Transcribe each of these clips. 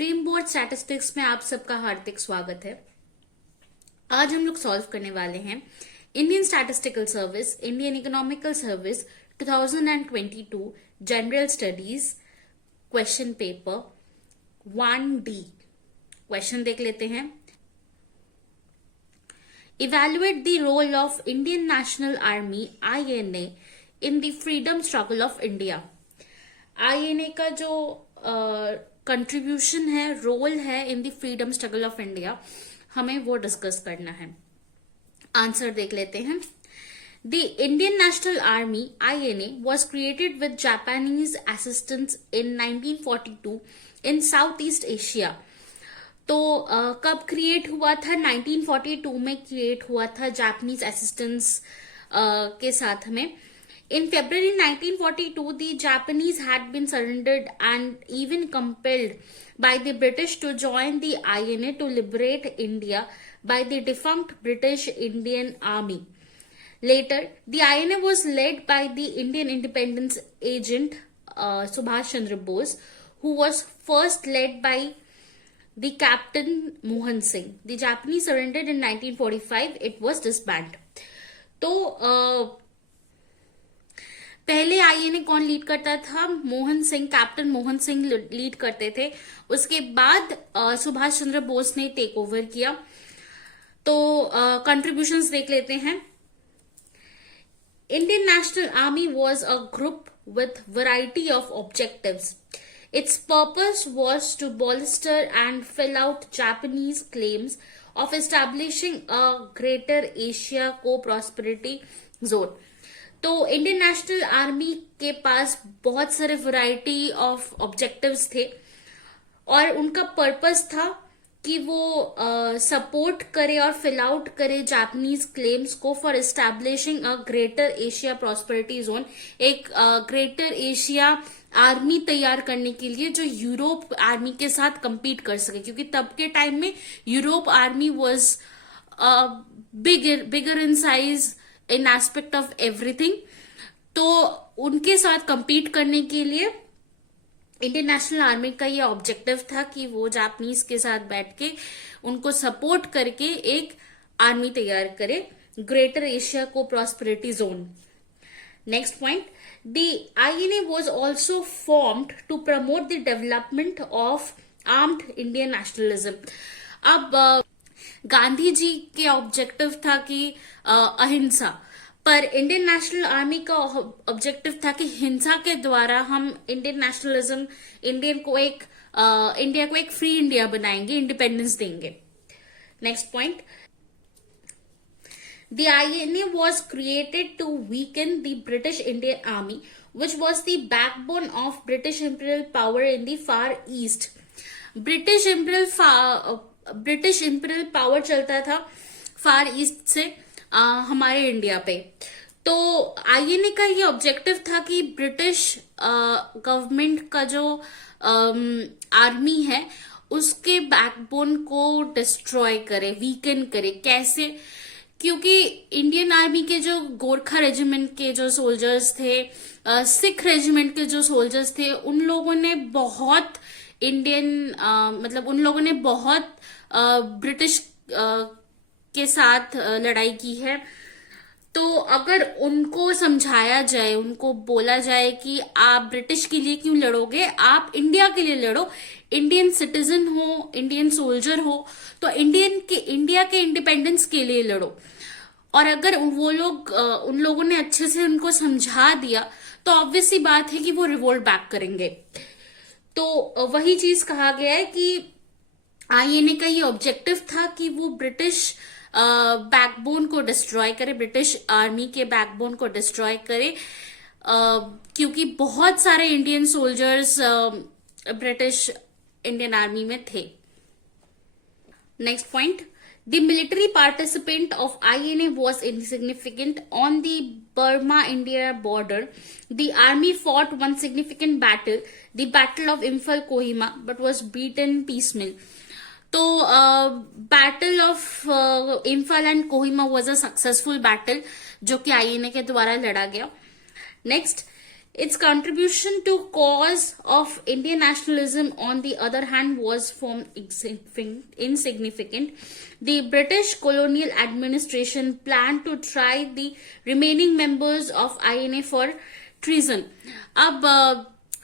Dream board statistics में आप सबका हार्दिक स्वागत है। आज हम लोग सॉल्व करने वाले हैं Indian Statistical Service, Indian Economical Service 2022 general studies question paper 1D। Question देख लेते हैं। Evaluate the role of Indian National Army INA in the freedom struggle of India. INA का जो कंट्रीब्यूशन है, रोल है in the freedom struggle of India, हमें वो discuss करना है। आंसर देख लेते हैं। The Indian National Army INA was created with Japanese assistance in 1942 in Southeast Asia। तो कब क्रिएट हुआ था? 1942 में क्रिएट हुआ था जापानीज असिस्टेंस के साथ में। In February 1942, the Japanese had been surrendered and even compelled by the British to join the INA to liberate India by the defunct British Indian Army. Later, the INA was led by the Indian independence agent Subhash Chandra Bose, who was first led by the Captain Mohan Singh. The Japanese surrendered in 1945. It was disbanded. तो पहले INA कौन lead करता था? Mohan Singh, captain Mohan Singh lead करते थे। उसके बाद सुभाष चंद्र बोस ने टेक ओवर किया। तो कंट्रीब्यूशंस देख लेते हैं। Indian National Army was a group with variety of objectives. Its purpose was to bolster and fill out Japanese claims of establishing a greater Asia co-prosperity zone। तो इंडियन नेशनल आर्मी के पास बहुत सारे variety of objectives थे और उनका purpose था कि वो सपोर्ट करे और फिल आउट करे जापानीज क्लेम्स को for establishing a greater Asia prosperity zone. एक ग्रेटर एशिया आर्मी तैयार करने के लिए जो यूरोप आर्मी के साथ compete कर सके, क्योंकि तब के टाइम में Europe army was bigger in size in aspect of everything. तो उनके साथ compete करने के लिए इंडियन नेशनल आर्मी का ये ऑब्जेक्टिव था कि वो जापानीज के साथ बैठ के उनको सपोर्ट करके एक आर्मी तैयार करे, ग्रेटर एशिया को prosperity zone. Next point, the INA was also formed to promote the development of armed Indian nationalism। अब गांधी जी के ऑब्जेक्टिव था कि अहिंसा, पर इंडियन नेशनल आर्मी का ऑब्जेक्टिव था कि हिंसा के द्वारा हम इंडियन नेशनलिज्म, इंडिया को एक फ्री इंडिया बनाएंगे, इंडिपेंडेंस देंगे। Next point, the INA was created to weaken the British Indian Army, which was the backbone of British imperial power in the Far East। British imperial power चलता था फार east से हमारे India पे। तो INA का ये objective था कि ब्रिटिश गवर्नमेंट का जो आर्मी है उसके बैकबोन को डिस्ट्रॉय करे, वीकन करे। कैसे? क्योंकि इंडियन आर्मी के जो गोरखा रेजिमेंट के जो सोल्जर्स थे, सिख रेजिमेंट के जो सोल्जर्स थे, उन लोगों ने बहुत ब्रिटिश के साथ लड़ाई की है। तो अगर उनको समझाया जाए, उनको बोला जाए कि आप ब्रिटिश के लिए क्यों लड़ोगे, आप इंडिया के लिए लड़ो, इंडियन सिटीजन हो, इंडियन सोल्जर हो, तो इंडिया के इंडिपेंडेंस के लिए लड़ो। और अगर उन लोगों ने अच्छे से उनको समझा दिया तो ऑब्वियस सी बात है कि वो रिवोल्ट बैक करेंगे। तो वही चीज कहा गया है कि INA का ये ऑब्जेक्टिव था कि वो ब्रिटिश बैकबोन को डिस्ट्रॉय करे, ब्रिटिश आर्मी के बैकबोन को डिस्ट्रॉय करे, क्योंकि बहुत सारे Indian soldiers British Indian army में थे। Next point, the military participant of INA was insignificant on the Burma-India border। The army fought one significant battle, the Battle of Imphal Kohima, but was beaten piecemeal। तो battle of Imphal and Kohima was a successful battle जो कि INA के द्वारा लड़ा गया। Next, Its contribution to cause of Indian nationalism, on the other hand, was from insignificant. The British colonial administration planned to try the remaining members of INA for treason. अब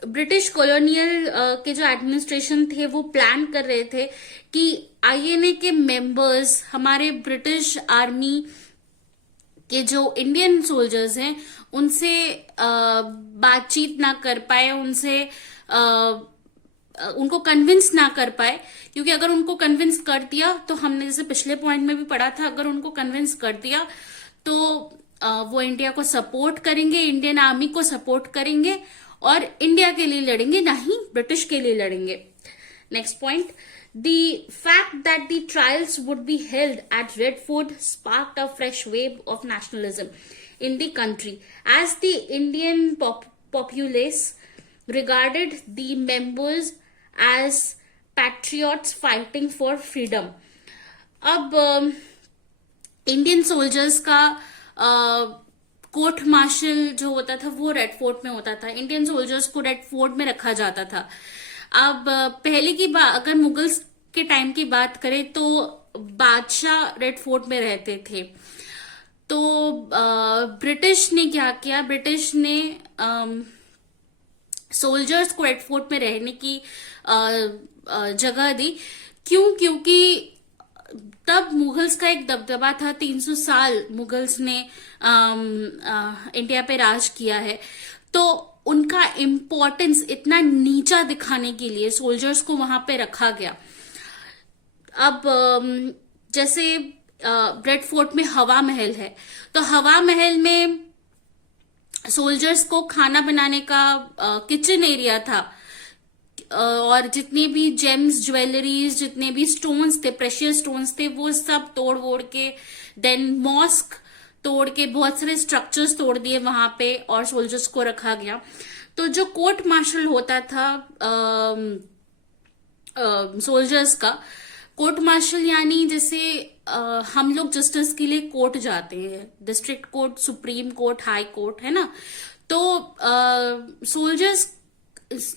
British colonial के जो administration थे वो plan कर रहे थे कि INA के मेंबर्स हमारे ब्रिटिश आर्मी कि जो इंडियन सोल्जर्स हैं उनसे बातचीत ना कर पाए, उनसे उनको कन्विंस ना कर पाए, क्योंकि अगर उनको कन्विंस कर दिया तो हमने जैसे पिछले पॉइंट में भी पढ़ा था, अगर उनको कन्विंस कर दिया तो वो इंडिया को सपोर्ट करेंगे, इंडियन आर्मी को सपोर्ट करेंगे और इंडिया के लिए लड़ेंगे, ना ही ब्रिटिश के लिए लड़ेंगे. Next point. The fact that the trials would be held at Red Fort sparked a fresh wave of nationalism in the country, as the Indian populace regarded the members as patriots fighting for freedom. अब Indian soldiers का court martial जो होता था वो red Fort में होता था. Indian soldiers को रेड फोर्ट में रखा जाता था. अब पहले की बात, अगर मुगल्स के टाइम की बात करें तो बादशाह रेड फोर्ट में रहते थे. तो ब्रिटिश ने क्या किया, ब्रिटिश ने सोल्जर्स को रेड फोर्ट में रहने की जगह दी. क्यों? क्योंकि तब मुगल्स का एक दबदबा था. 300 साल मुगल्स ने इंडिया पे राज किया है, तो उनका इम्पोर्टेंस इतना नीचा दिखाने के लिए सोल्जर्स को वहां पे रखा गया. अब जैसे रेड फोर्ट में हवा महल है, तो हवा महल में सोल्जर्स को खाना बनाने का किचन एरिया था, और जितने भी जेम्स, ज्वेलरीज, जितने भी स्टोन्स थे, प्रेशियस स्टोन्स थे, वो सब तोड़ वोड़ के, देन मॉस्क तोड़ के, बहुत सारे स्ट्रक्चर्स तोड़ दिए वहां पे और सोल्जर्स को रखा गया. तो जो कोर्ट मार्शल होता था सोल्जर्स का, कोर्ट मार्शल यानी जैसे हम लोग जस्टिस के लिए कोर्ट जाते हैं, district court, supreme court, high court, है ना. तो सोल्जर्स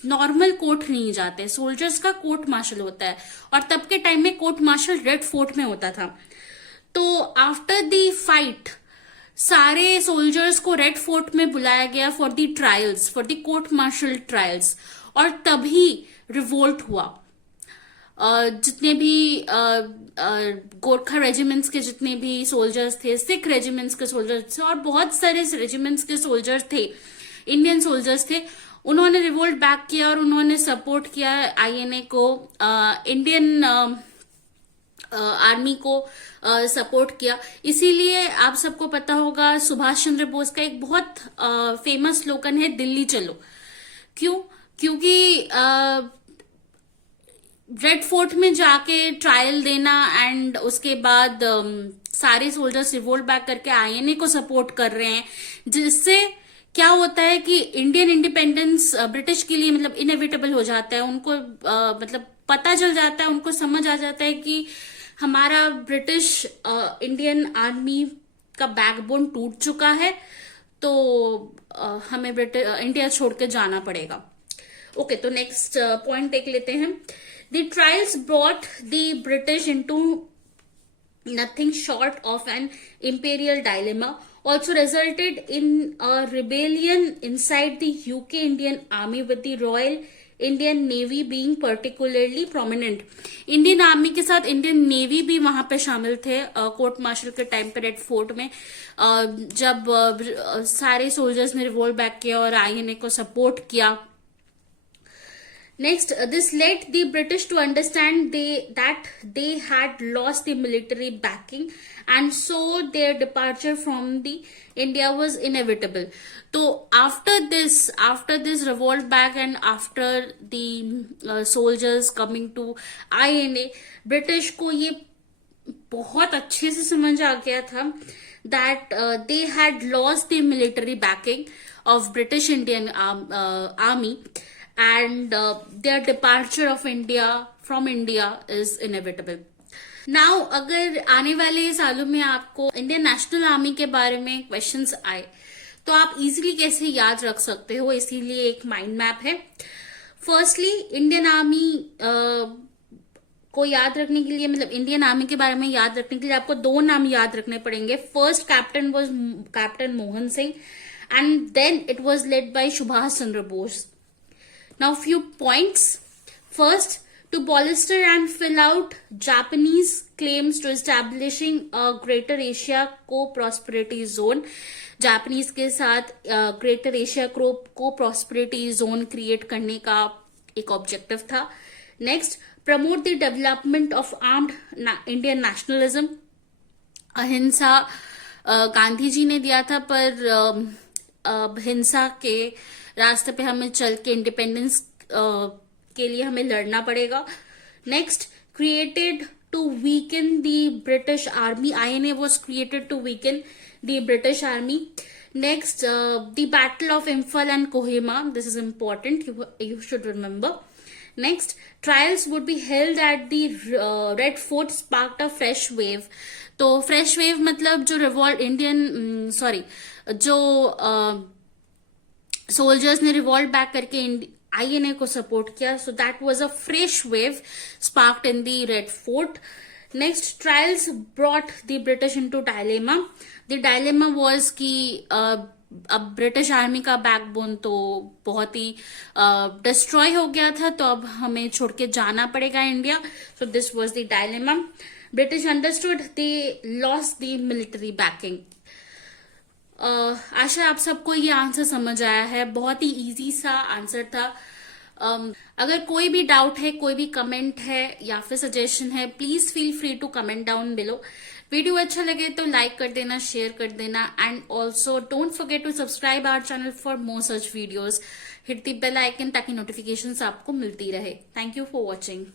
नॉर्मल कोर्ट नहीं जाते, सोल्जर्स का कोर्ट मार्शल होता है, और तब के टाइम में कोर्ट मार्शल रेड फोर्ट में होता था. तो आफ्टर द फाइट सारे सोल्जर्स को रेड फोर्ट में बुलाया गया for the trials, for the court martial trials, और तभी रिवोल्ट हुआ. जितने भी गोरखा रेजिमेंट्स के जितने भी सोल्जर्स थे, सिख रेजिमेंट्स के सोल्जर्स थे, और बहुत सारे रेजिमेंट्स के सोल्जर्स थे, इंडियन सोल्जर्स थे, उन्होंने रिवोल्ट बैक किया और उन्होंने सपोर्ट किया आईएनए को, इंडियन आर्मी को सपोर्ट किया. इसीलिए आप सबको पता होगा सुभाष चंद्र बोस का एक बहुत फेमस स्लोगन है, दिल्ली चलो. क्यों? क्योंकि रेड फोर्ट में जाके ट्रायल देना एंड उसके बाद सारे सोल्जर्स रिवोल्ट बैक करके आईएनए को सपोर्ट कर रहे हैं, जिससे क्या होता है कि इंडियन इंडिपेंडेंस ब्रिटिश के लिए मतलब इनएविटेबल हो जाता है. उनको मतलब पता चल जाता है, उनको समझ आ जाता है कि हमारा ब्रिटिश इंडियन आर्मी का बैकबोन टूट चुका है, तो हमें इंडिया छोड़ के जाना पड़ेगा. ओके, तो नेक्स्ट पॉइंट देख लेते हैं. The trials brought the British into nothing short of an imperial dilemma, also resulted in a rebellion inside the UK Indian Army, with the Royal Indian Navy being particularly prominent. Indian army के साथ Indian navy भी वहां पे शामिल थे court martial के time पे red Fort में, जब सारे सोल्जर्स ने रिवोल्ट बैक किया और आईएनए को सपोर्ट किया. Next, this led the British to understand that they had lost the military backing, and so their departure from the India was inevitable. So after this revolt back and after the soldiers coming to INA, British को ये बहुत अच्छे से समझ आ गया था that they had lost the military backing of British Indian army. And their departure of India from India is inevitable. Now, अगर आने वाले सालों में आपको इंडियन नेशनल आर्मी के बारे में क्वेश्चंस आए, तो आप इजीली कैसे याद रख सकते हो, इसीलिए एक माइंड मैप है। फर्स्टली इंडियन आर्मी को याद रखने के लिए, मतलब इंडियन आर्मी के बारे में याद रखने के लिए आपको 2 नाम याद रखने पड़ेंगे। First captain was captain Mohan Singh and then it was led by Subhash Chandra Bose. Now few points. First, to bolster and fill out Japanese claims to establishing a Greater Asia Co-Prosperity Zone. Japanese के साथ ग्रेटर एशिया को prosperity zone create करने का एक objective था। Next, promote the development of armed Indian nationalism. अहिंसा गांधी जी ने दिया था, पर हिंसा के रास्ते पे हमें चल के इंडिपेंडेंस के लिए हमें लड़ना पड़ेगा। Next, created to weaken the British army. INA was created to weaken the British army. Next, the battle of Imphal and Kohima, this is important, you should remember. Next, trials would be held at the Red Fort sparked a fresh wave. तो fresh wave मतलब जो revolt जो soldiers ने revolt back करके INA को support किया, so that was a fresh wave sparked in the Red fort. Next, trials brought the British into dilemma. The dilemma was कि अब ब्रिटिश आर्मी का बैकबोन तो बहुत ही डिस्ट्रॉय हो गया था, तो अब हमें छोड़ के जाना पड़ेगा India. So this was the dilemma. British understood they lost the military backing. आशा आप सबको ये आंसर समझ आया है, बहुत ही इजी सा आंसर था। अगर कोई भी डाउट है, कोई भी कमेंट है या फिर सजेशन है, please feel free to comment down below. Video अच्छा लगे तो लाइक कर देना, शेयर कर देना, and also don't forget to subscribe our channel for more such videos. Hit the bell icon ताकि नोटिफिकेशंस आपको मिलती रहे। Thank you for watching.